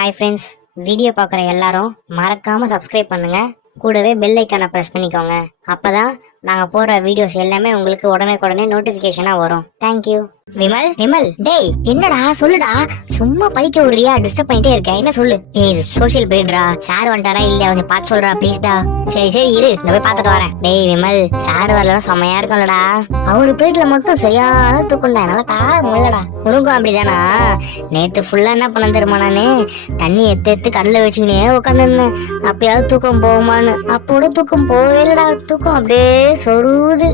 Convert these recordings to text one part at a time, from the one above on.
Hi friends, video பார்க்குற எல்லாரும் மறக்காமல் சப்ஸ்கிரைப் பண்ணுங்கள். கூடவே பெல் ஐக்கானை ப்ரெஸ் பண்ணிக்கோங்க. அப்போ தான் நாங்கள் போடுற வீடியோஸ் எல்லாமே உங்களுக்கு உடனே நோட்டிஃபிகேஷனாக வரும். தேங்க்யூ. விமல் டேய், என்னடா சொல்லுடா. சும்மா படிக்க விடுறியா? டிஸ்டர்ப் பண்ணிட்டே இருக்க, என்ன சொல்லு. ஏய், சோஷியல் பீரியட்ரா. சார் வந்துட்டாரா இல்லையா கொஞ்சம் பார்த்து சொல்றா ப்ளீஸ்டா. சரி இரு, இந்த போய் பார்த்துட்டு வரேன். டேய் விமல், சார் வரலாம் செம்மையா இருக்கும்லடா. அவரு பீரியட்ல மட்டும் சரியான தூக்கம்டா, என்னால தாழ முடியலடா. உனக்கும் அப்படிதானா? நேத்து ஃபுல்லா என்ன பண்ண தெரியுமா, நானு தண்ணி எடுத்து கடல வச்சுக்கினே உட்காந்துருந்தேன். அப்பயாவது தூக்கம் போகுமான்னு. அப்போட தூக்கம் போவே இல்லடா. தூக்கம் அப்படியே சொருவுது.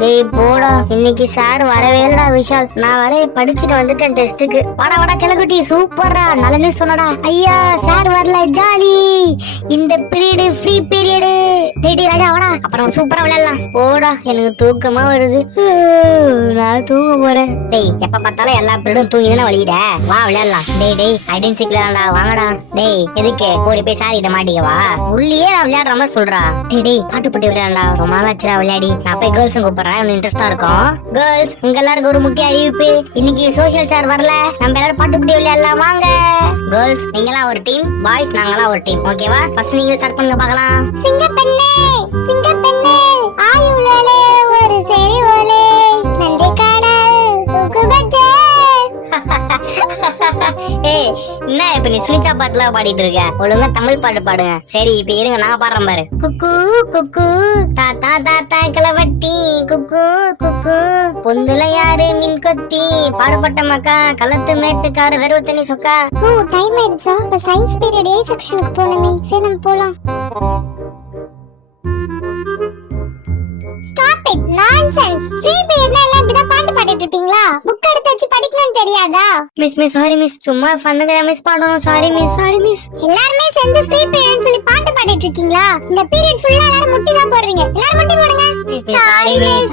டேய் போடா, இன்னைக்கு சார் வரவே இல்லடா விஷால். நான் வர படிச்சுட்டு வந்துட்டேன் டெஸ்ட்டுக்கு. வாடா செல்லக்குட்டி, சூப்பர்ரா, நல்ல நியூஸ் சொன்னடா. ஐயா சார் வரல, ஜாலி. இந்த பீரியட் ஃப்ரீ பீரியட். டேய் ராஜா வாடா, அப்புறம் சூப்பரா விளையாடலாம். போடா, எனக்கு தூக்கமா வருது. நான் தூங்க போறேன். டேய், எப்ப பார்த்தாலும் எல்லா பீரியடும் தூங்கி தானே வலிக்கிற. வா விளையாடலாம். டேய் ஐடென்டி சிக்லடா, வாங்கடா. டேய் எதுக்கு ஓடி போய் சார் கிட்ட மாட்டிக்கவா? உள்ளே நான் விளையாடுற மாதிரி சொல்றா. டேய் பாட்டு போட்டு விளையாடா, ரொம்ப நாள் ஆச்சுடா விளையாடி. நான் போய் கேர்ள்ஸ் கூப்பிடுறேன், இன்ட்ரெஸ்டா இருக்கும். கேர்ள்ஸ், உங்க எல்லாருக்கும் ஒரு முக்கிய அறிவிப்பு. இன்னைக்கு சோஷியல் சார் வரல, நம்ம எல்லாரும் பாட்டு போட்டு விளையாடலாம் வாங்க. கேர்ள்ஸ் நீங்களாம் ஒரு டீம், பாய்ஸ் நாங்களாம் ஒரு டீம். ஓகேவா? ஃபர்ஸ்ட் நீங்க ஸ்டார்ட் பண்ணுங்க பார்க்கலாம். சிங்கப்பெண்ணே ஆயுளலே ஒரு சரி ஓலே நன்றி கடல் தூக்கு பச்சே. ஏய், என்ன இப்ப நீ சுனிதா பாட்டுலாம் பாடிட்டு இருக்க? ஒழுங்கா தமிழ் பாட்டு பாடுங்க. சரி இப்ப இருங்க, நான் பாடுறேன் பாரு. குக்கு குக்கு தாத்தா தாத்தா கிளவட்டி குக்கு குக்கு பொந்துல யாரு மின் கொத்தி பாடுபட்ட மக்கா களத்து மேட்டுக்கார வெறுவ தண்ணி சொக்கா. ஓ டைம் ஆயிடுச்சா? இப்ப சயின்ஸ் பீரியட் ஏ செக்ஷனுக்கு போகணுமே. சரி நம்ம போலாம். Stop it nonsense. ஃப்ரீ பீரியட்ல எல்லாம் இப்படி தான் பாட்டு பாடிட்டு இருப்பீங்களா? புக் எடுத்து வச்சு படிக்கணும்னு தெரியாதா? மிஸ் சாரி மிஸ், சும்மா ஃபன்னுக்கு மிஸ் பாடணும். சாரி மிஸ் எல்லாரும் சேர்ந்து ஃப்ரீ பீரியட் சொல்லி பாட்டு பாடிட்டு இருக்கீங்களா? இந்த பீரியட் ஃபுல்லா எல்லாரும் முட்டி தான் போடுறீங்க. எல்லாரும் முட்டி போடுங்க. Sorry miss